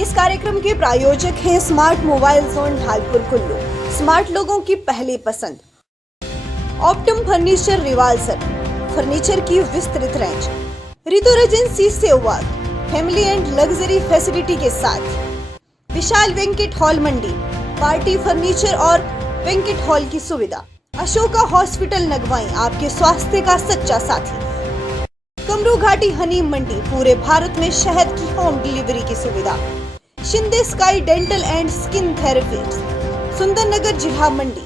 इस कार्यक्रम के प्रायोजक हैं smart mobile zone Dhalpur Kullu, smart लोगों की पहली पसंद। ऑप्टम फर्नीचर रिवाल्सर, फर्नीचर की विस्तृत रेंज, ऋतु एजेंसी सेवाग, फैमिली एंड लग्जरी फैसिलिटी के साथ विशाल banquet hall Mandi, party furniture और वेंकट हॉल की सुविधा। अशोका हॉस्पिटल नगवाई, आपके स्वास्थ्य का सच्चा साथी। कमरू घाटी हनी मंडी, पूरे भारत में शहद की होम डिलीवरी की सुविधा। Shinde sky dental and skin therapy, Sundarnagar जिला मंडी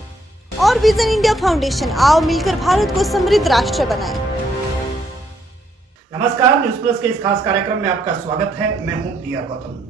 और विजन इंडिया फाउंडेशन। आओ मिलकर भारत को समृद्ध राष्ट्र बनाएं। नमस्कार, न्यूज प्लस के इस खास कार्यक्रम में आपका स्वागत है। मैं हूं डीआर गौतम।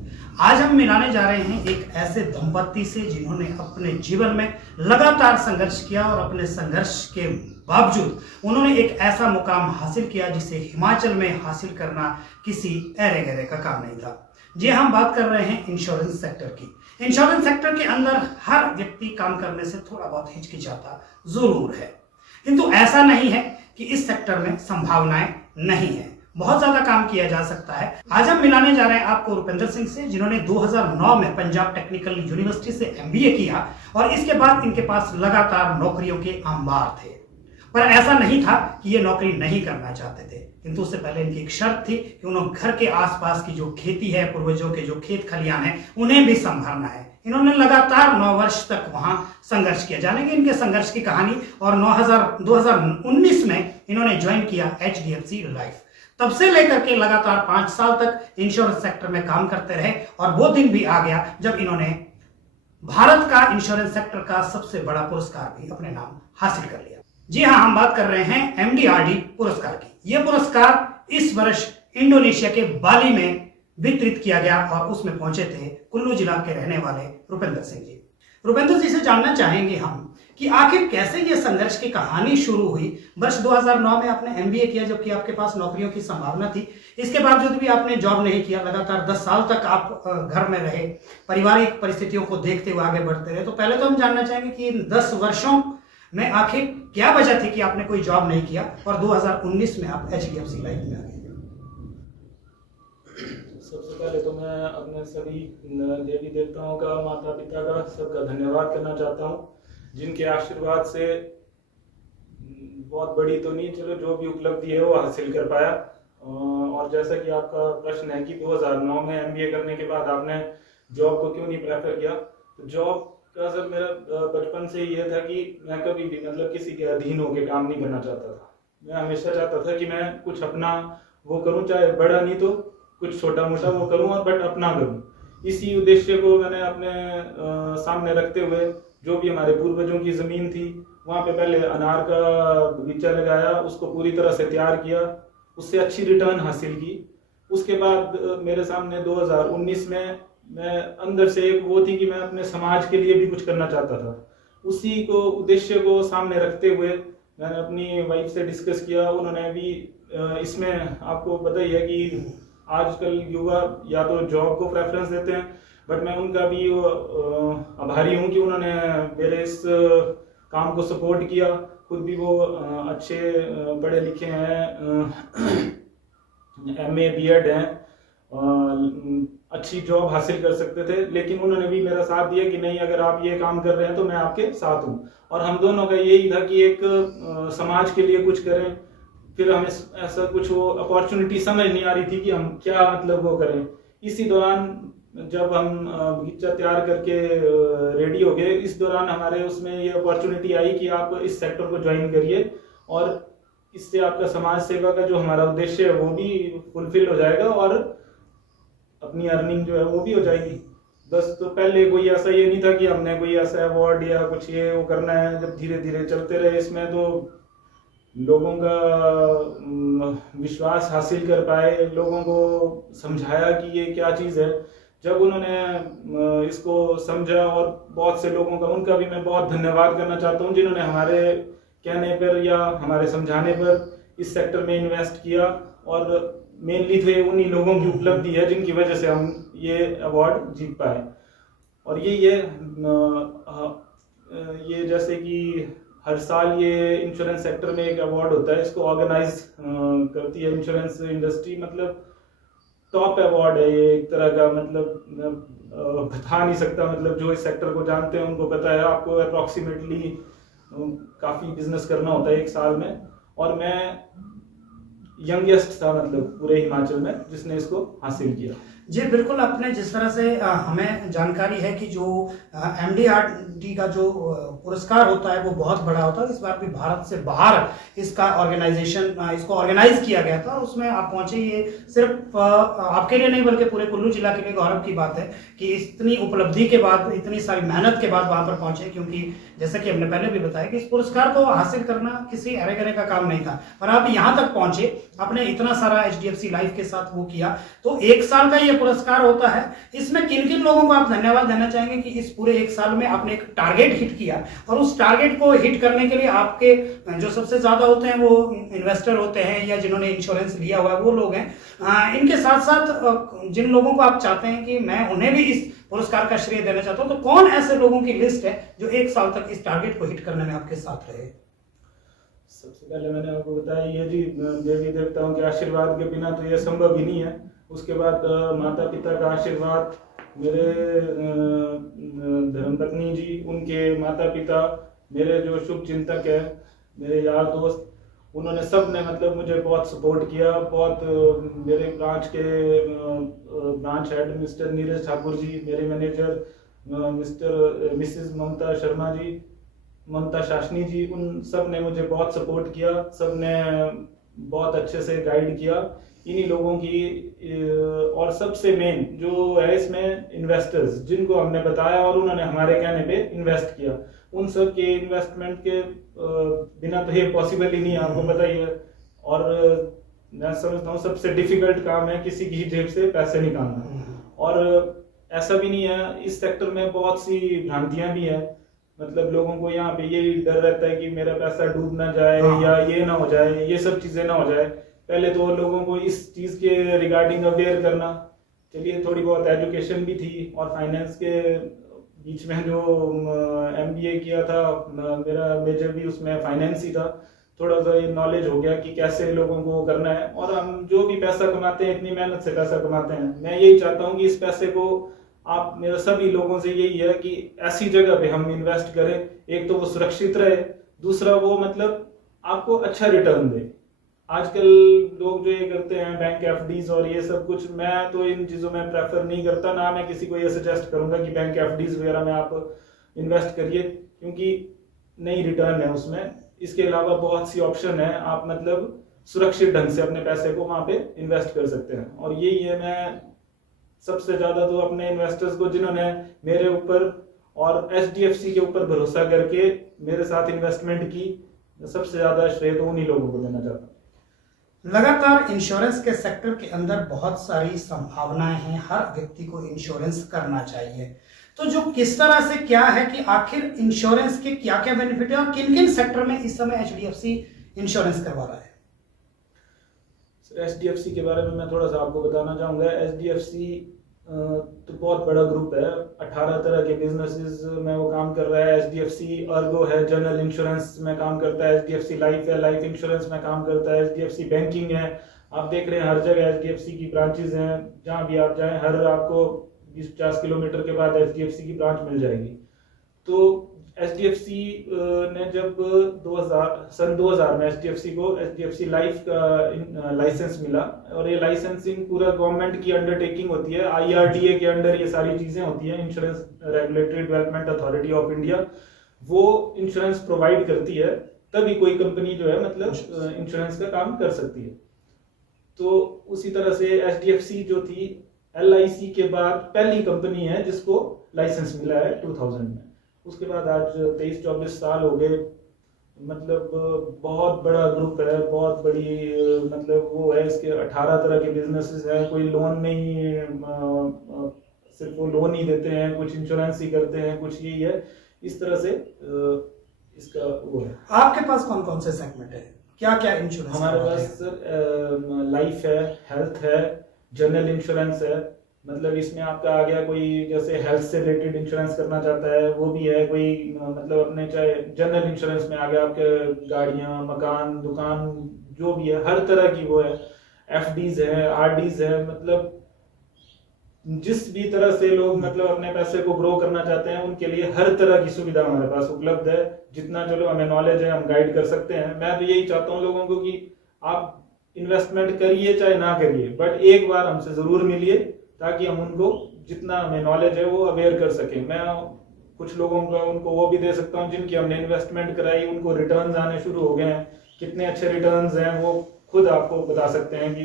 आज हम मिलाने जा रहे हैं एक ऐसे दंपति से जिन्होंने अपने जीवन में लगातार संघर्ष किया और अपने संघर्ष के बावजूद उन्होंने एक ऐसा मुकाम हासिल किया जिसे हिमाचल में हासिल करना किसी ऐरे गैरे का काम नहीं था। जी, हम बात कर रहे हैं इंश्योरेंस सेक्टर की। इंश्योरेंस सेक्टर के अंदर हर व्यक्ति काम करने से थोड़ा बहुत हिचकिचाता जरूर है, किंतु ऐसा नहीं है कि इस सेक्टर में संभावनाएं नहीं है। बहुत ज्यादा काम किया जा सकता है। आज हम मिलाने जा रहे हैं आपको रुपेंद्र सिंह से, जिन्होंने 2009 में पंजाब टेक्निकल यूनिवर्सिटी से एमबीए किया और इसके बाद इनके पास लगातार नौकरियों के अंबार थे। पर ऐसा नहीं था कि ये नौकरी नहीं करना चाहते थे, किंतु उससे पहले इनकी एक शर्त थी कि उन्होंने घर के आसपास की जो खेती है, पूर्वजों के जो खेत खलियान है, उन्हें भी संभालना है। इन्होंने लगातार 9 वर्ष तक वहां संघर्ष किया। जानेंगे इनके संघर्ष की कहानी। और 2019 में इन्होंने ज्वाइन किया HDFC लाइफ। तब से लेकर के लगातार 5 साल तक इंश्योरेंस सेक्टर में काम करते रहे और वो दिन भी आ गया जब इन्होंने भारत का इंश्योरेंस सेक्टर का सबसे बड़ा पुरस्कार भी अपने नाम हासिल कर लिया। जी हाँ, हम बात कर रहे हैं MDRT पुरस्कार की। यह पुरस्कार इस वर्ष इंडोनेशिया के बाली में वितरित किया गया और उसमें पहुंचे थे कुल्लू जिला के रहने वाले रुपेंद्र सिंह जी। रुपेंद्र जी से जानना चाहेंगे हम कि आखिर कैसे ये संघर्ष की कहानी शुरू हुई। वर्ष 2009 में आपने MBA किया, जबकि आपके पास नौकरियों की संभावना थी। इसके बावजूद भी आपने जॉब नहीं किया। लगातार 10 साल तक आप घर में रहे, पारिवारिक परिस्थितियों को देखते हुए आगे बढ़ते रहे। तो पहले तो हम जानना चाहेंगे कि इन 10 वर्षों में आखिर क्या वजह थी कि आपने कोई जॉब नहीं किया और 2019 में आप HDFC लाइफ में आ गए। सबसे पहले तो मैं अपने सभी देवी देवताओं का, माता पिता का, सबका धन्यवाद करना चाहता हूँ, जिनके आशीर्वाद से बहुत बड़ी तो नहीं, चलो जो भी उपलब्धि है वो हासिल कर पाया। और जैसा कि आपका प्रश्न है कि 2009 में MBA करने के बाद आपने जॉब को क्यों नहीं प्रेफर किया, तो जॉब का सर मेरा बचपन से ये था कि मैं कभी भी मतलब किसी के अधीन होकर काम नहीं करना चाहता था। मैं हमेशा चाहता था कि मैं कुछ अपना वो करूं, चाहे बड़ा नहीं तो कुछ छोटा मोटा वो करूं, और बट अपना करूं। इसी उद्देश्य को मैंने अपने सामने रखते हुए जो भी हमारे पूर्वजों की जमीन थी वहां पे पहले अनार का बगीचा लगाया, उसको पूरी तरह से तैयार किया, उससे अच्छी रिटर्न हासिल की। उसके बाद मेरे सामने 2019 में मैं अंदर से एक वो थी कि मैं अपने समाज के लिए भी कुछ करना चाहता था। उसी को उद्देश्य को सामने रखते हुए मैंने अपनी वाइफ से डिस्कस किया। उन्होंने भी इसमें आपको पता ही है कि आजकल युवा या तो जॉब को प्रेफरेंस देते हैं, बट मैं उनका भी आभारी हूँ कि उन्होंने मेरे इस काम को सपोर्ट किया। खुद भी वो अच्छे पढ़े लिखे हैं, MA BEd हैं, अच्छी जॉब हासिल कर सकते थे, लेकिन उन्होंने भी मेरा साथ दिया कि नहीं, अगर आप ये काम कर रहे हैं तो मैं आपके साथ हूँ। और हम दोनों का यही था कि एक समाज के लिए कुछ करें। फिर हमें ऐसा कुछ वो अपॉर्चुनिटी समझ नहीं आ रही थी कि हम क्या मतलब वो करें। इसी दौरान जब हम बगीचा तैयार करके रेडी हो गए, इस दौरान हमारे उसमें ये अपॉर्चुनिटी आई कि आप इस सेक्टर को ज्वाइन करिए और इससे आपका समाज सेवा का जो हमारा उद्देश्य है वो भी फुलफिल हो जाएगा और अपनी अर्निंग जो है वो भी हो जाएगी। बस तो पहले कोई ऐसा ये नहीं था कि हमने कोई ऐसा अवार्ड या कुछ ये वो करना है। जब धीरे धीरे चलते रहे इसमें तो लोगों का विश्वास हासिल कर पाए, लोगों को समझाया कि ये क्या चीज़ है। जब उन्होंने इसको समझा, और बहुत से लोगों का, उनका भी मैं बहुत धन्यवाद करना चाहता हूँ जिन्होंने हमारे कहने पर या हमारे समझाने पर इस सेक्टर में इन्वेस्ट किया। और मेनली तो ये उन्हीं लोगों की उपलब्धि है जिनकी वजह से हम ये अवार्ड जीत पाए। और ये जैसे कि हर साल ये इंश्योरेंस सेक्टर में एक अवार्ड होता है, इसको ऑर्गेनाइज करती है इंश्योरेंस इंडस्ट्री। मतलब टॉप अवार्ड है ये एक तरह का, मतलब मैं बता नहीं सकता, मतलब जो इस सेक्टर को जानते हैं उनको पता है। आपको अप्रॉक्सीमेटली काफ़ी बिजनेस करना होता है एक साल में, और मैं यंगेस्ट था मतलब पूरे हिमाचल में जिसने इसको हासिल किया। जी बिल्कुल, आपने जिस तरह से हमें जानकारी है कि जो MDRT का जो पुरस्कार होता है वो बहुत बड़ा होता है। इस बार भी भारत से बाहर इसका इसको ऑर्गेनाइज किया गया था और उसमें आप पहुंचे। ये सिर्फ आपके लिए नहीं बल्कि पूरे कुल्लू जिला के लिए गौरव की बात है कि इतनी उपलब्धि के बाद, इतनी सारी मेहनत के बाद वहां पर पहुंचे, क्योंकि जैसे कि हमने पहले भी बताया कि इस पुरस्कार को हासिल करना किसी अरे गरे का काम नहीं था, पर आप यहाँ तक पहुंचे, आपने इतना सारा HDFC लाइफ के साथ वो किया। तो एक साल का ये पुरस्कार होता है, इसमें किन किन लोगों को आप धन्यवाद देना चाहेंगे कि इस पूरे एक साल में आपने एक टारगेट हिट किया, और उस टारगेट को हिट करने के लिए आपके जो सबसे ज्यादा होते हैं वो इन्वेस्टर होते हैं या जिन्होंने इंश्योरेंस लिया हुआ है वो लोग हैं। इनके साथ साथ जिन लोगों को आप चाहते हैं कि मैं उन्हें भी इस पुरस्कार का श्रेय देना चाहता हूं, तो कौन ऐसे लोगों की लिस्ट है जो एक साल तक इस टारगेट को हिट करने में आपके साथ रहे? सबसे पहले मैंने आपको बताया ये जी, देवी देवताओं के आशीर्वाद के बिना तो ये संभव ही नहीं है। उसके बाद माता पिता का आशीर्वाद, मेरे धर्मपत्नी जी, उनके माता पिता, मेरे जो शुभ चिंतक है, मेरे यार दोस्त, उन्होंने सब ने मतलब मुझे बहुत सपोर्ट किया। बहुत मेरे ब्रांच के branch head mister Neeraj Thakur ji, मेरे मैनेजर मिसेस ममता शर्मा जी, ममता शासनी जी, उन सब ने मुझे बहुत सपोर्ट किया। सब ने बहुत अच्छे से गाइड किया। इन्हीं लोगों की और सबसे मेन जो है इसमें इन्वेस्टर्स, जिनको हमने बताया और उन्होंने हमारे कहने पे इन्वेस्ट किया, उन सब के इन्वेस्टमेंट के बिना तो ये पॉसिबल ही नहीं है, आपको पता ही है। और मैं समझता हूँ सबसे डिफिकल्ट काम है किसी की जेब से पैसे निकालना। और ऐसा भी नहीं है, इस सेक्टर में बहुत सी भ्रांतियां भी है। मतलब लोगों को यहाँ पे ये डर रहता है कि मेरा पैसा डूब ना जाए या ये ना हो जाए, ये सब चीजें ना हो जाए। पहले तो लोगों को इस चीज के रिगार्डिंग अवेयर करना, चलिए थोड़ी बहुत एजुकेशन भी थी, और फाइनेंस के बीच में जो MBA किया था, मेरा मेजर भी उसमें फाइनेंस ही था। थोड़ा सा ये नॉलेज हो गया कि कैसे लोगों को करना है। और हम जो भी पैसा कमाते हैं, इतनी मेहनत से पैसा कमाते हैं, मैं यही चाहता हूँ कि इस पैसे को आप, मेरा सभी लोगों से यही है कि ऐसी जगह पे हम इन्वेस्ट करें, एक तो वो सुरक्षित रहे, दूसरा वो मतलब आपको अच्छा रिटर्न दे। आजकल लोग जो ये करते हैं बैंक FDs और ये सब कुछ, मैं तो इन चीज़ों में प्रेफर नहीं करता, ना मैं किसी को ये सजेस्ट करूंगा कि बैंक FDs वगैरह में आप इन्वेस्ट करिए, क्योंकि नहीं रिटर्न है उसमें। इसके अलावा बहुत सी ऑप्शन है, आप मतलब सुरक्षित ढंग से अपने पैसे को वहां पे इन्वेस्ट कर सकते हैं। और यही है, मैं सबसे ज्यादा तो अपने इन्वेस्टर्स को, जिन्होंने मेरे ऊपर और HDFC के ऊपर भरोसा करके मेरे साथ इन्वेस्टमेंट की, सबसे ज्यादा श्रेय तो उन्हीं लोगों को देना चाहता हूँ। लगातार इंश्योरेंस के सेक्टर के अंदर बहुत सारी संभावनाएं हैं, हर व्यक्ति को इंश्योरेंस करना चाहिए। तो जो किस तरह से क्या है कि आखिर इंश्योरेंस के क्या क्या बेनिफिट है और किन किन सेक्टर में इस समय HDFC इंश्योरेंस करवा रहा है? HDFC के बारे में मैं थोड़ा सा आपको बताना चाहूँगा। HDFC तो बहुत बड़ा ग्रुप है, 18 तरह के बिजनेसेस में वो काम कर रहा है। HDFC अर्गो है, जनरल इंश्योरेंस में काम करता है। HDFC लाइफ है, लाइफ इंश्योरेंस में काम करता है। HDFC बैंकिंग है, आप देख रहे हैं हर जगह HDFC की ब्रांचेज हैं, जहाँ भी आप जाएं हर आपको 20-50 किलोमीटर के बाद HDFC की ब्रांच मिल जाएगी। तो HDFC ने जब सन 2000 में HDFC को HDFC लाइफ का लाइसेंस मिला, और ये लाइसेंसिंग पूरा गवर्नमेंट की अंडरटेकिंग होती है, IRDA के अंडर ये सारी चीजें होती हैं, insurance regulatory development authority of India, वो इंश्योरेंस प्रोवाइड करती है, तभी कोई कंपनी जो है मतलब इंश्योरेंस का काम कर सकती है। तो उसी तरह से HDFC जो थी LIC के बाद पहली कंपनी है जिसको लाइसेंस मिला है 2000 में। उसके बाद आज 23-24 साल हो गए, मतलब बहुत बड़ा ग्रुप है, बहुत बड़ी मतलब वो है, इसके 18 तरह के बिजनेसेस हैं। कोई लोन में ही सिर्फ वो लोन ही देते हैं, कुछ इंश्योरेंस ही करते हैं, कुछ यही है। इस तरह से इसका वो है। आपके पास कौन कौन से सेगमेंट है, क्या क्या इंश्योरेंस? हमारे पास सर लाइफ है, हेल्थ है, जनरल इंश्योरेंस है, मतलब इसमें आपका आ गया कोई जैसे हेल्थ से रिलेटेड इंश्योरेंस करना चाहता है वो भी है, कोई मतलब अपने चाहे जनरल इंश्योरेंस में आ गया आपके गाड़ियां, मकान, दुकान, जो भी है हर तरह की वो है। FDs है, RDs है, मतलब जिस भी तरह से लोग मतलब अपने पैसे को ग्रो करना चाहते हैं उनके लिए हर तरह की सुविधा हमारे पास उपलब्ध है। जितना चलो हमें नॉलेज है हम गाइड कर सकते हैं। मैं तो यही चाहता हूँ लोगों को कि आप इन्वेस्टमेंट करिए चाहे ना करिए, बट एक बार हमसे जरूर मिलिए ताकि हम उनको जितना हमें नॉलेज है वो अवेयर कर सकें। मैं कुछ लोगों का उनको वो भी दे सकता हूँ जिनकी हमने इन्वेस्टमेंट कराई, उनको रिटर्न्स आने शुरू हो गए हैं। कितने अच्छे रिटर्न्स हैं वो खुद आपको बता सकते हैं कि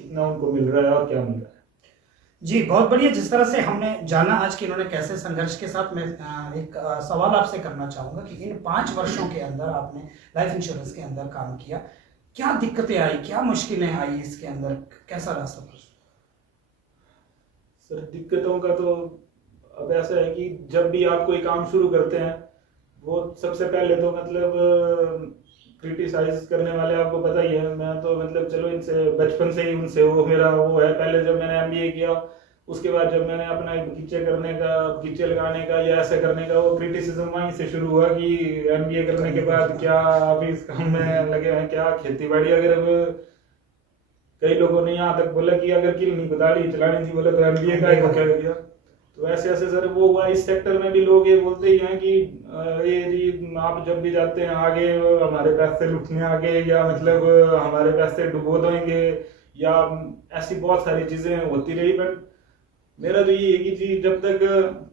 कितना उनको मिल रहा है और क्या मिल रहा है। जी बहुत बढ़िया। जिस तरह से हमने जाना आज कि इन्होंने कैसे संघर्ष के साथ, मैं एक सवाल आपसे करना चाहूंगा कि इन 5 वर्षों के अंदर आपने लाइफ इंश्योरेंस के अंदर काम किया, क्या दिक्कतें आई, क्या मुश्किलें आई इसके अंदर, कैसा रहा सफर? सर दिक्कतों का तो अब ऐसा है कि जब भी आप कोई काम शुरू करते हैं वो सबसे पहले तो मतलब क्रिटिसाइज करने वाले आपको पता ही है। मैं तो मतलब चलो इनसे बचपन से ही उनसे वो मेरा वो है। पहले जब मैंने एमबीए किया उसके बाद जब मैंने अपना बगीचे करने का, बगीचे लगाने का या ऐसे करने का, वो क्रिटिसिज्म वहीं से शुरू हुआ कि एमबीए करने के बाद क्या अभी इस काम में लगे हैं, क्या खेती बाड़ी। अगर कई लोगों ने यहाँ तक बोला कि अगर किल नहीं कुदाली चलानी थी बोले तो एमबीए का ही क्या किया। तो ऐसे ऐसे सर वो हुआ। इस सेक्टर में भी लोग ये बोलते ही हैं कि ये जी आप जब भी जाते हैं आगे हमारे पैसे लुटने आगे, या मतलब हमारे पैसे डुबो देंगे, या ऐसी बहुत सारी चीजें होती रही। बट मेरा तो ये है कि जी जब तक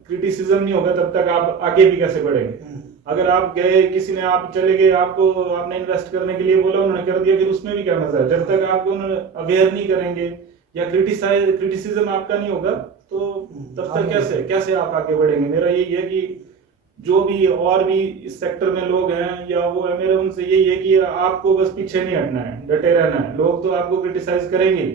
क्रिटिसिज्म नहीं होगा तब तक आप आगे भी कैसे बढ़ेंगे। अगर आप गए, किसी ने आप चले गए, आपको आपने इन्वेस्ट करने के लिए बोला, उन्होंने कर दिया, फिर उसमें भी क्या मजा है। जब तक आपको उन्होंने अवेयर नहीं करेंगे या क्रिटिसिज्म आपका नहीं होगा तो तब तक कैसे आप आगे बढ़ेंगे। मेरा यही है कि जो भी और भी इस सेक्टर में लोग हैं या वो है, मेरा उनसे यही है कि आपको बस पीछे नहीं हटना है, डटे रहना है। लोग तो आपको क्रिटिसाइज करेंगे।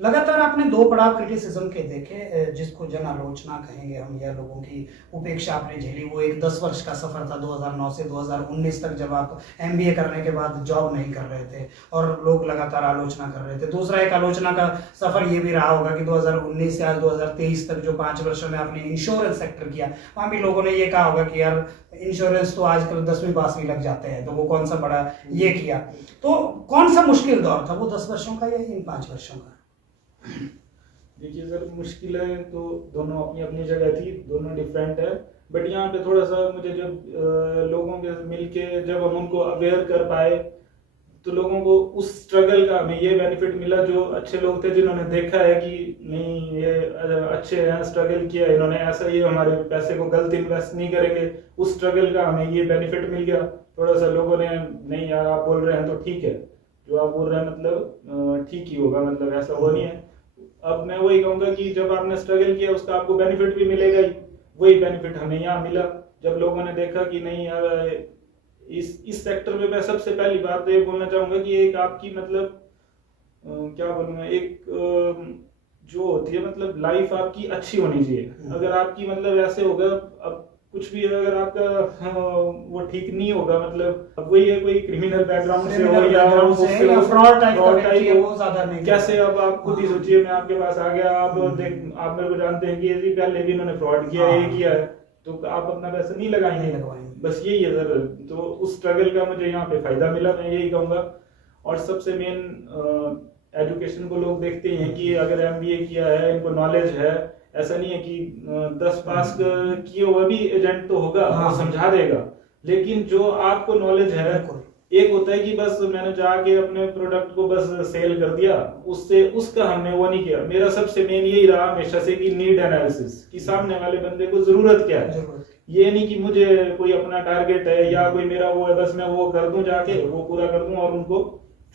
लगातार आपने 2 पड़ाव क्रिटिसिज्म के देखे, जिसको जन आलोचना कहेंगे हम, या लोगों की उपेक्षा आपने झेली। वो एक 10 वर्ष का सफर था 2009 से 2019 तक, जब आप एमबीए करने के बाद जॉब नहीं कर रहे थे और लोग लगातार आलोचना कर रहे थे। दूसरा एक आलोचना का सफर ये भी रहा होगा कि 2019 से आज 2023 तक जो 5 वर्षों में आपने इंश्योरेंस सेक्टर किया, वहां भी लोगों ने ये कहा होगा कि यार इंश्योरेंस तो आजकल 10वीं 12वीं लग जाते हैं, तो वो कौन सा बड़ा ये किया। तो कौन सा मुश्किल दौर था, वो 10 वर्षों का या इन 5 वर्षों का? देखिए सर मुश्किलें तो दोनों अपनी अपनी जगह थी, दोनों डिफरेंट है। बट यहाँ पे थोड़ा सा मुझे जब लोगों के मिलके जब हम उनको अवेयर कर पाए तो लोगों को उस स्ट्रगल का हमें ये बेनिफिट मिला। जो अच्छे लोग थे जिन्होंने देखा है कि नहीं ये अच्छे हैं, स्ट्रगल किया इन्होंने, ऐसा ये हमारे पैसे को गलत इन्वेस्ट नहीं करेंगे, उस स्ट्रगल का हमें ये बेनिफिट मिल गया। थोड़ा सा लोगों ने नहीं यार आप बोल रहे हैं तो ठीक है, जो आप बोल रहे हैं मतलब ठीक ही होगा, मतलब ऐसा वो नहीं है। अब मैं वही कहूंगा कि जब आपने स्ट्रगल किया उसका आपको बेनिफिट भी मिलेगा ही। वही बेनिफिट हमें यहाँ मिला जब लोगों ने देखा कि नहीं यार इस सेक्टर में। मैं सबसे पहली बात ये बोलना चाहूंगा कि एक आपकी मतलब क्या बोलूंगा, एक जो होती है मतलब लाइफ आपकी अच्छी होनी चाहिए। अगर आपकी मतलब ऐसे होगा, अब कुछ भी अगर आपका वो ठीक नहीं होगा, मतलब अब वही है कोई क्रिमिनल बैकग्राउंड से हो या फ्रॉड टाइप हो, वो ज्यादा नहीं। कैसे अब आप खुद ही सोचिए, मैं आपके पास आ गया, आप देख आप मेरे को जानते हैं कि ये पहले भी इन्होंने फ्रॉड किया, ये किया है, तो आप अपना पैसा नहीं लगाएंगे। बस यही है सर। तो उस स्ट्रगल का मुझे यहाँ पे फायदा मिला, मैं यही कहूंगा। और सबसे मेन एजुकेशन को लोग देखते हैं कि अगर एमबीए किया है, इनको नॉलेज है। ऐसा नहीं है कि 10 पास किए हुआ भी एजेंट तो होगा, वो समझा देगा, लेकिन जो आपको नॉलेज है, एक होता है कि बस मैंने जाके अपने प्रोडक्ट को बस सेल कर दिया, उससे उसका हमने वो नहीं किया। मेरा सबसे मेन यही रहा हमेशा से कि नीड एनालिसिस, कि सामने वाले बंदे को जरूरत क्या है। ये नहीं कि मुझे कोई अपना टारगेट है या कोई मेरा वो है, बस मैं वो कर दूं, जाके वो पूरा कर दूं और उनको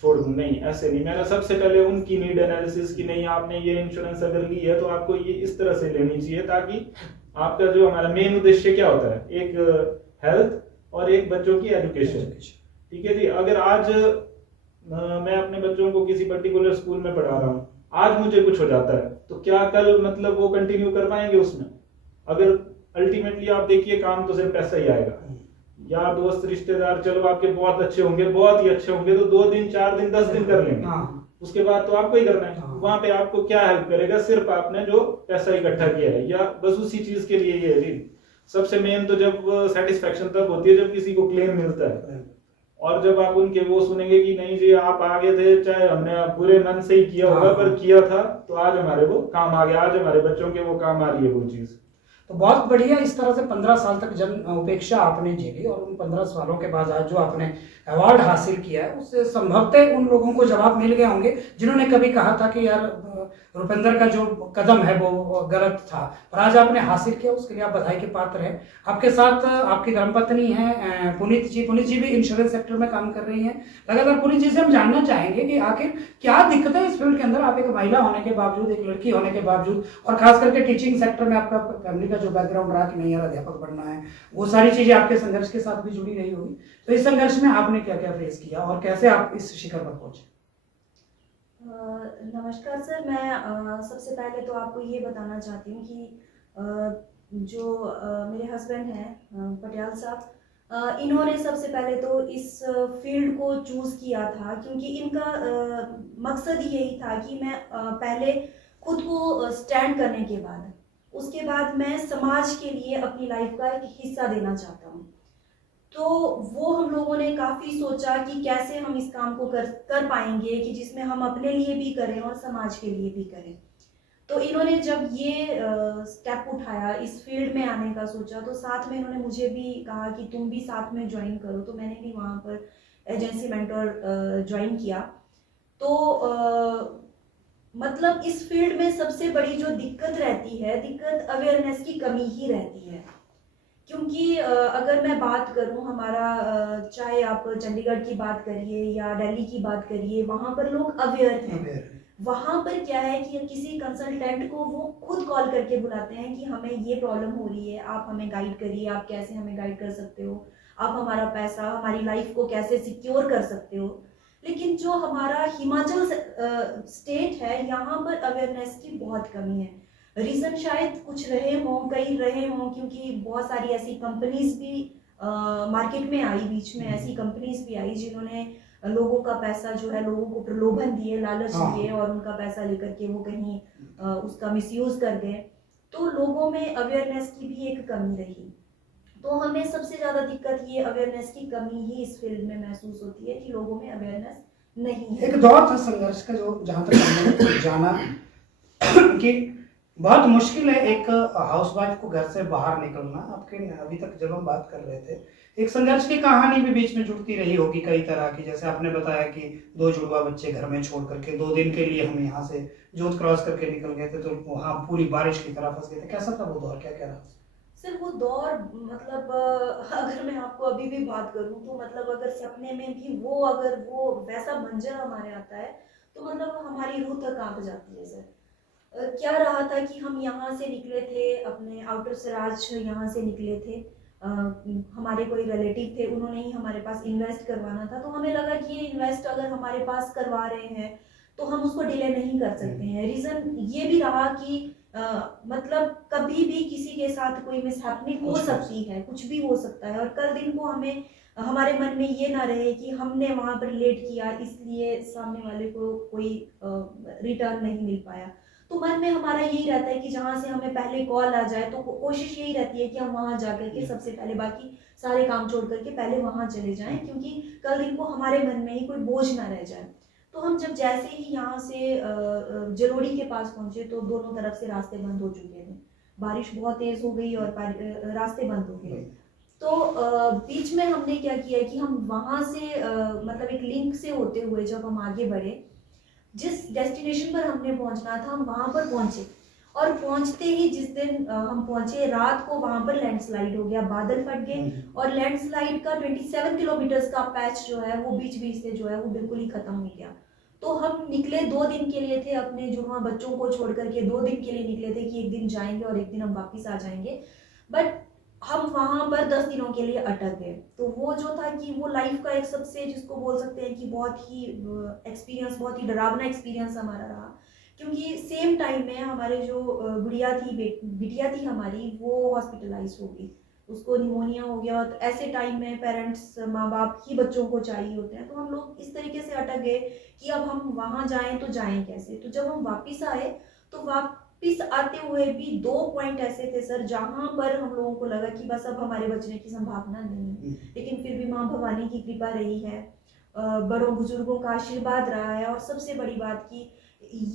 छोड़ दूं। नहीं, ऐसे नहीं। मैंने सबसे पहले उनकी नीड एनालिसिस की, नहीं आपने ये इंश्योरेंस अगर ली है तो आपको ये इस तरह से लेनी चाहिए, ताकि आपका जो हमारा मेन उद्देश्य क्या होता है, एक हेल्थ और एक बच्चों की एजुकेशन। ठीक है जी। अगर आज मैं अपने बच्चों को किसी पर्टिकुलर स्कूल में पढ़ा रहा हूँ, आज मुझे कुछ हो जाता है तो क्या कल मतलब वो कंटिन्यू कर पाएंगे उसमें? अगर अल्टीमेटली आप देखिए काम तो सिर्फ पैसा ही आएगा। यार दोस्त रिश्तेदार चलो आपके बहुत अच्छे होंगे, बहुत ही अच्छे होंगे, तो 2 दिन 4 दिन 10 दिन कर लेंगे, उसके बाद तो आपको ही करना है। वहां पे आपको क्या हेल्प करेगा? सिर्फ आपने जो पैसा इकट्ठा किया है, या बस उसी चीज के लिए ये है। सबसे मेन तो जब सेटिस्फेक्शन तब होती है जब किसी को क्लेम मिलता है, और जब आप उनके वो सुनेंगे कि नहीं जी आप आगे थे, चाहे हमने बुरे मन से ही किया होगा हाँ। पर किया था, तो आज हमारे वो काम आ गया, आज हमारे बच्चों के वो काम आ रही है वो चीज। तो बहुत बढ़िया। इस तरह से 15 साल तक जन उपेक्षा आपने झेली और उन 15 सालों के बाद आज जो आपने अवार्ड हासिल किया है उससे संभवतः उन लोगों को जवाब मिल गए होंगे जिन्होंने कभी कहा था कि यार रुपेंद्र का जो कदम है वो गलत था, और आज आपने हासिल किया, उसके लिए आप बधाई के पात्र हैं। आपके साथ आपकी धर्मपत्नी है पुनीत जी। पुनीत जी भी इंश्योरेंस सेक्टर में काम कर रही हैं लगातार। पुनीत जी से हम जानना चाहेंगे कि आखिर क्या दिक्कत है इस फील्ड के अंदर, आप एक महिला होने के बावजूद, एक लड़की होने के बावजूद, और खास करके टीचिंग सेक्टर में आपका फैमिली का जो बैकग्राउंड रहा कि नहीं यार अध्यापक बनना है, वो सारी चीजें आपके संघर्ष के साथ भी जुड़ी रही होगी। तो इस संघर्ष में आपने क्या क्या फेस किया और कैसे आप इस शिखर पर पहुंचे? नमस्कार सर, मैं सबसे पहले तो आपको ये बताना चाहती हूँ कि जो मेरे हस्बैंड हैं पटियाल साहब, इन्होंने सबसे पहले तो इस फील्ड को चूज़ किया था क्योंकि इनका मकसद यही था कि मैं पहले खुद को स्टैंड करने के बाद उसके बाद मैं समाज के लिए अपनी लाइफ का एक हिस्सा देना चाहता हूँ। तो वो हम लोगों ने काफ़ी सोचा कि कैसे हम इस काम को कर पाएंगे कि जिसमें हम अपने लिए भी करें और समाज के लिए भी करें। तो इन्होंने जब ये स्टेप उठाया, इस फील्ड में आने का सोचा, तो साथ में इन्होंने मुझे भी कहा कि तुम भी साथ में ज्वाइन करो। तो मैंने भी वहाँ पर एजेंसी मेंटोर ज्वाइन किया। तो मतलब इस फील्ड में सबसे बड़ी जो दिक्कत रहती है, दिक्कत अवेयरनेस की कमी ही रहती है। क्योंकि अगर मैं बात करूं, हमारा चाहे आप चंडीगढ़ की बात करिए या दिल्ली की बात करिए, वहाँ पर लोग अवेयर हैं। वहाँ पर क्या है कि किसी कंसल्टेंट को वो खुद कॉल करके बुलाते हैं कि हमें ये प्रॉब्लम हो रही है, आप हमें गाइड करिए, आप कैसे हमें गाइड कर सकते हो, आप हमारा पैसा, हमारी लाइफ को कैसे सिक्योर कर सकते हो। लेकिन जो हमारा हिमाचल स्टेट है, यहाँ पर अवेयरनेस की बहुत कमी है। रीज़न शायद कुछ रहे हों, कई रहे हों, क्योंकि बहुत सारी ऐसी कंपनीज भी मार्केट में आई, बीच में ऐसी कंपनीज भी आई जिन्होंने लोगों का पैसा जो है, लोगों को प्रलोभन दिए, लालच दिए और उनका पैसा लेकर के वो कहीं उसका मिसयूज कर गए। तो लोगों में अवेयरनेस की भी एक कमी रही। तो हमें सबसे ज़्यादा दिक्कत ये अवेयरनेस की कमी ही इस फील्ड में महसूस होती है कि लोगों में अवेयरनेस नहीं है। एक दौर था संघर्ष का जो जहाँ तक हमने जाना कि बहुत मुश्किल है एक हाउसवाइफ को घर से बाहर निकलना। आपके अभी तक जब हम बात कर रहे थे, एक संघर्ष की कहानी भी बीच में जुड़ती रही होगी कई तरह की। जैसे आपने बताया कि 2 जुड़वा बच्चे घर में छोड़ करके 2 दिन के लिए हम यहाँ से जोत क्रॉस करके निकल गए थे, तो वहाँ पूरी बारिश की तरह फंस गए थे। कैसा था वो दौर, क्या क्या रहा? सर वो दौर मतलब अगर मैं आपको अभी भी बात करूं तो मतलब अगर सपने में भी अगर वो वैसा मंजर हमारे आता है तो मतलब हमारी रूह तक कांप जाती है सर। क्या रहा था कि हम यहाँ से निकले थे, अपने आउटर सराज यहाँ से निकले थे। हमारे कोई रिलेटिव थे, उन्होंने ही हमारे पास इन्वेस्ट करवाना था। तो हमें लगा कि ये इन्वेस्ट अगर हमारे पास करवा रहे हैं तो हम उसको डिले नहीं कर सकते हैं। रीज़न ये भी रहा कि मतलब कभी भी किसी के साथ कोई मिसहैपनिंग हो सकती है, कुछ भी हो सकता है, और कल दिन को हमें हमारे मन में ये ना रहे कि हमने वहाँ पर लेट किया इसलिए सामने वाले को कोई रिटर्न नहीं मिल पाया। तो मन में हमारा यही रहता है कि जहाँ से हमें पहले कॉल आ जाए तो कोशिश यही रहती है कि हम वहाँ जा करके सबसे पहले बाकी सारे काम छोड़ करके पहले वहाँ चले जाएं, क्योंकि कल दिन को हमारे मन में ही कोई बोझ ना रह जाए। तो हम जब जैसे ही यहाँ से जलोड़ी के पास पहुंचे तो दोनों तरफ से रास्ते बंद हो चुके थे। बारिश बहुत तेज हो गई और रास्ते बंद हो गए। तो बीच में हमने क्या किया कि हम वहाँ से मतलब एक लिंक से होते हुए जब हम आगे बढ़े, जिस डेस्टिनेशन पर हमने पहुंचना था हम वहाँ पर पहुंचे, और पहुंचते ही जिस दिन हम पहुंचे रात को वहाँ पर लैंडस्लाइड हो गया, बादल फट गए और लैंडस्लाइड का 27 किलोमीटर का पैच जो है वो बीच बीच से जो है वो बिल्कुल ही खत्म हो गया। तो हम निकले 2 दिन के लिए थे, अपने जो वहाँ बच्चों को छोड़ करके 2 दिन के लिए निकले थे कि एक दिन जाएंगे और एक दिन हम वापिस आ जाएंगे। बट हम वहाँ पर 10 दिनों के लिए अटक गए। तो वो जो था कि वो लाइफ का एक सबसे जिसको बोल सकते हैं कि बहुत ही एक्सपीरियंस, बहुत ही डरावना एक्सपीरियंस हमारा रहा, क्योंकि सेम टाइम में हमारे जो बिटिया थी हमारी, वो हॉस्पिटलाइज हो गई, उसको निमोनिया हो गया। तो ऐसे टाइम में पेरेंट्स, माँ बाप ही बच्चों को चाहिए होते हैं। तो हम लोग इस तरीके से अटक गए कि अब हम वहाँ जाएं तो जाएं कैसे। तो जब हम वापस आए तो पीस आते हुए भी 2 पॉइंट ऐसे थे सर जहां पर हम लोगों को लगा कि बस अब हमारे बचने की संभावना नहीं है, लेकिन फिर भी माँ भवानी की कृपा रही है, बड़ों बुजुर्गों का आशीर्वाद रहा है, और सबसे बड़ी बात की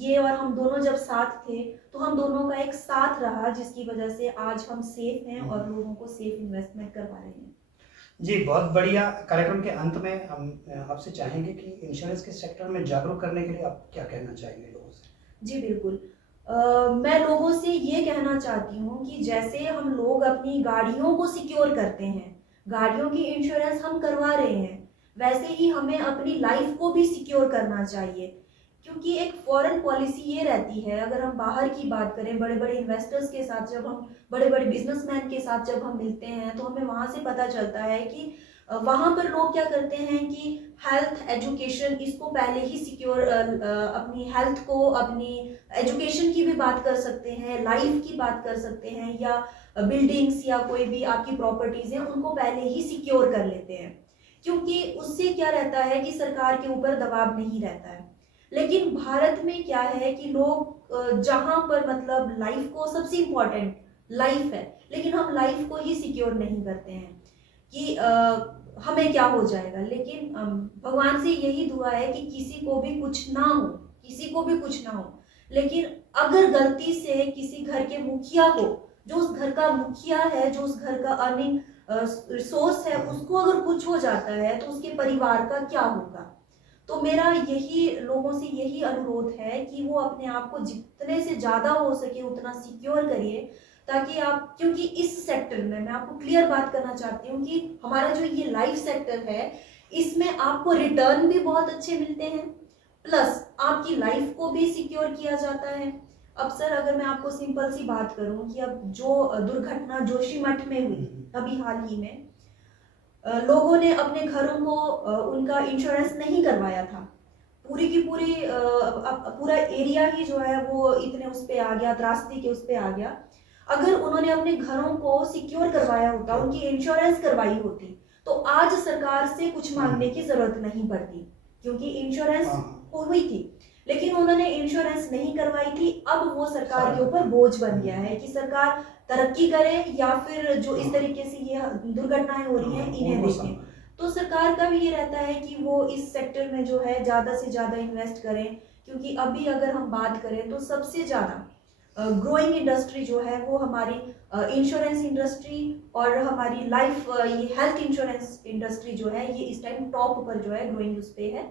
ये और हम दोनों जब साथ थे तो हम दोनों का एक साथ रहा, जिसकी वजह से आज हम सेफ हैं और लोगों को सेफ इन्वेस्टमेंट करवा रहे हैं। जी, बहुत बढ़िया। कार्यक्रम के अंत में हम आपसे चाहेंगे कि इंश्योरेंस के सेक्टर में जागरूक करने के लिए आप क्या कहना चाहेंगे लोगों से? जी बिल्कुल। मैं लोगों से ये कहना चाहती हूँ कि जैसे हम लोग अपनी गाड़ियों को सिक्योर करते हैं, गाड़ियों की इंश्योरेंस हम करवा रहे हैं, वैसे ही हमें अपनी लाइफ को भी सिक्योर करना चाहिए। क्योंकि एक फॉरेन पॉलिसी ये रहती है, अगर हम बाहर की बात करें, बड़े बड़े इन्वेस्टर्स के साथ जब हम, बड़े बड़े बिजनेसमैन के साथ जब हम मिलते हैं, तो हमें वहाँ से पता चलता है कि वहाँ पर लोग क्या करते हैं कि हेल्थ एजुकेशन इसको पहले ही सिक्योर, अपनी हेल्थ को, अपनी एजुकेशन की भी बात कर सकते हैं, लाइफ की बात कर सकते हैं, या बिल्डिंग्स या कोई भी आपकी प्रॉपर्टीज हैं उनको पहले ही सिक्योर कर लेते हैं, क्योंकि उससे क्या रहता है कि सरकार के ऊपर दबाव नहीं रहता है। लेकिन भारत में क्या है कि लोग जहाँ पर मतलब लाइफ को, सबसे इम्पोर्टेंट लाइफ है, लेकिन हम लाइफ को ही सिक्योर नहीं करते हैं कि हमें क्या हो जाएगा। लेकिन भगवान से यही दुआ है कि किसी को भी कुछ ना हो, किसी को भी कुछ ना हो। लेकिन अगर गलती से किसी घर के मुखिया को, जो उस घर का मुखिया है, जो उस घर का अर्निंग सोर्स है, उसको अगर कुछ हो जाता है तो उसके परिवार का क्या होगा। तो मेरा यही लोगों से यही अनुरोध है कि वो अपने आप को जितने से ज़्यादा हो सके उतना सिक्योर करिए, ताकि आप, क्योंकि इस सेक्टर में मैं आपको क्लियर बात करना चाहती हूँ कि हमारा जो ये लाइफ सेक्टर है, इसमें आपको रिटर्न भी बहुत अच्छे मिलते हैं, प्लस आपकी लाइफ को भी सिक्योर किया जाता है। अब सर अगर मैं आपको सिंपल सी बात करूँ कि अब जो दुर्घटना जोशीमठ में हुई अभी हाल ही में, लोगों ने अपने घरों को उनका इंश्योरेंस नहीं करवाया था, पूरी की पूरी पूरा एरिया ही जो है वो इतने उस पे आ गया, त्रासदी के उस पे आ गया। अगर उन्होंने अपने घरों को सिक्योर करवाया होता, उनकी इंश्योरेंस करवाई होती, तो आज सरकार से कुछ मांगने की जरूरत नहीं पड़ती, क्योंकि इंश्योरेंस हुई थी। लेकिन उन्होंने इंश्योरेंस नहीं करवाई थी, अब वो सरकार के ऊपर बोझ बन गया है कि सरकार तरक्की करे या फिर जो इस तरीके से ये दुर्घटनाएं हो रही हैं इन्हें देखें। तो सरकार का भी ये रहता है कि वो इस सेक्टर में जो है ज़्यादा से ज़्यादा इन्वेस्ट करें, क्योंकि अभी अगर हम बात करें तो सबसे ज़्यादा ग्रोइंग इंडस्ट्री जो है वो हमारी इंश्योरेंस इंडस्ट्री और हमारी लाइफ, ये हेल्थ इंश्योरेंस इंडस्ट्री जो है, ये इस टाइम टॉप पर जो है, ग्रोइंग उस पे है।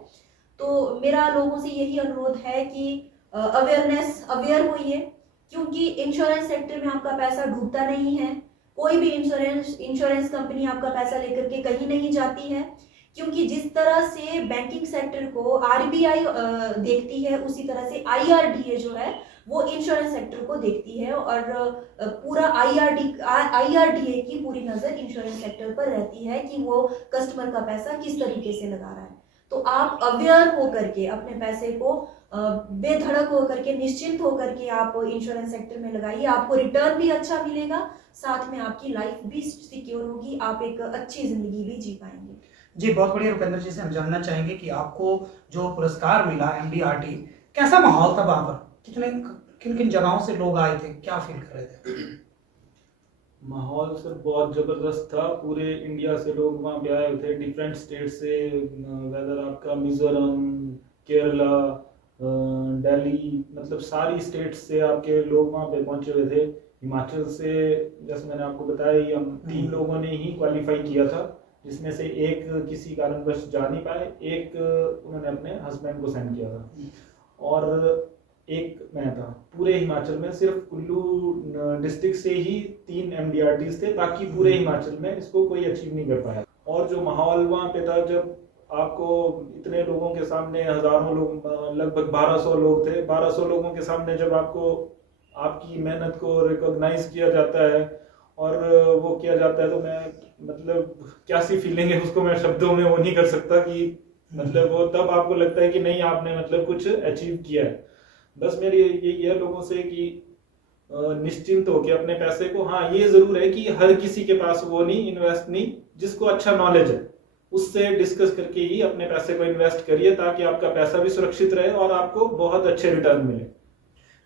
तो मेरा लोगों से यही अनुरोध है कि अवेयर होइए, क्योंकि इंश्योरेंस सेक्टर में आपका पैसा डूबता नहीं है, कोई भी इंश्योरेंस कंपनी आपका पैसा लेकर के कहीं नहीं जाती है, क्योंकि जिस तरह से बैंकिंग सेक्टर को आरबीआई देखती है, उसी तरह से आईआरडीए जो है वो इंश्योरेंस सेक्टर को देखती है, और पूरा आईआरडीए की पूरी नज़र इंश्योरेंस सेक्टर पर रहती है कि वो कस्टमर का पैसा किस तरीके से लगा रहा है। तो आप अवेयर होकर के अपने पैसे को बेधड़क होकर के, निश्चिंत होकर के आप इंश्योरेंस सेक्टर में लगाइए, आपको रिटर्न भी अच्छा मिलेगा, साथ में आपकी लाइफ भी सिक्योर होगी, आप एक अच्छी जिंदगी भी जी पाएंगे। जी, बहुत बढ़िया। रुपेंद्र जी से हम जानना चाहेंगे कि आपको जो पुरस्कार मिला MDRT, कैसा माहौल था वहाँ पर? किन किन जगहों से लोग आए थे, क्या फील कर रहे थे? माहौल सर बहुत ज़बरदस्त था, पूरे इंडिया से लोग वहाँ पे आए थे, डिफरेंट स्टेट से, वेदर आपका मिजोरम, केरला, दिल्ली, मतलब सारी स्टेट से आपके लोग वहाँ पे पहुँचे हुए थे। हिमाचल से, जैसे मैंने आपको बताया, ये हम 3 लोगों ने ही क्वालिफाई किया था, जिसमें से एक किसी कारणवश जा नहीं पाए, एक उन्होंने अपने हस्बैंड को सेंड किया था, और एक मैं था। पूरे हिमाचल में सिर्फ कुल्लू डिस्ट्रिक्ट से ही 3 MDRTs थे, बाकी पूरे हिमाचल में इसको कोई अचीव नहीं कर पाया। और जो माहौल वहाँ पे था, जब आपको इतने लोगों के सामने, हजारों लोग, लगभग 1200 लोग थे, 1200 लोगों के सामने जब आपको आपकी मेहनत को रिकॉग्नाइज किया जाता है और वो किया जाता है, तो मैं मतलब क्या सी फीलिंग है उसको मैं शब्दों में वो नहीं कर सकता कि मतलब वो तब आपको लगता है कि नहीं, आपने मतलब कुछ अचीव किया है। बस मेरी यही है लोगों से कि निश्चिंत होकर अपने पैसे को, हाँ ये जरूर है कि हर किसी के पास वो नहीं, इन्वेस्ट नहीं, जिसको अच्छा नॉलेज है उससे डिस्कस करके ही अपने पैसे को इन्वेस्ट करिए, ताकि आपका पैसा भी सुरक्षित रहे और आपको बहुत अच्छे रिटर्न मिले।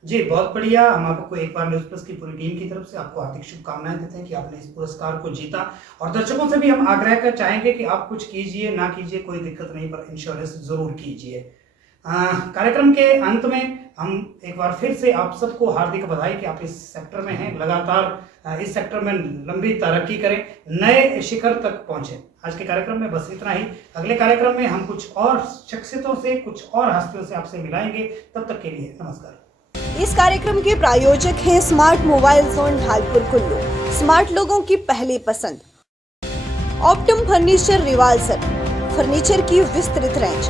जी, बहुत बढ़िया। हम आपको एक बार न्यूज़ प्लस की पूरी टीम की तरफ से आपको हार्दिक शुभकामनाएं देते हैं कि आपने इस पुरस्कार को जीता। और दर्शकों से भी हम आग्रह कर चाहेंगे कि आप कुछ कीजिए ना कीजिए कोई दिक्कत नहीं, पर इंश्योरेंस जरूर कीजिए। कार्यक्रम के अंत में हम एक बार फिर से आप सबको हार्दिक बधाई कि आप इस सेक्टर में हैं, लगातार इस सेक्टर में लंबी तरक्की करें, नए शिखर तक पहुंचे। आज के कार्यक्रम में बस इतना ही। अगले कार्यक्रम में हम कुछ और शख्सियतों से, कुछ और हस्तियों से आपसे मिलाएंगे। तब तक के लिए नमस्कार। इस कार्यक्रम के प्रायोजक हैं smart mobile zone Dhalpur Kullu, smart लोगों की पहली पसंद। ऑप्टम फर्नीचर रिवाल्सर, फर्नीचर की विस्तृत रेंज,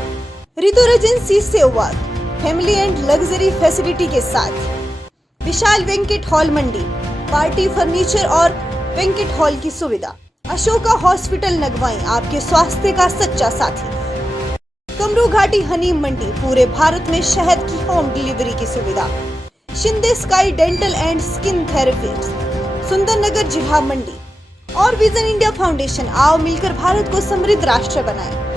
रिदो एजेंसी सेवाग, फैमिली एंड लग्जरी फैसिलिटी के साथ विशाल banquet hall Mandi, party furniture और वेंकट हॉल की सुविधा। अशोका हॉस्पिटल नगवाई, आपके स्वास्थ्य का सच्चा साथी। कमरू घाटी हनी मंडी, पूरे भारत में शहद की होम डिलीवरी की सुविधा। Shinde sky dental and skin therapy, Sundarnagar जिला मंडी और विजन इंडिया फाउंडेशन। आओ मिलकर भारत को समृद्ध राष्ट्र बनाएं।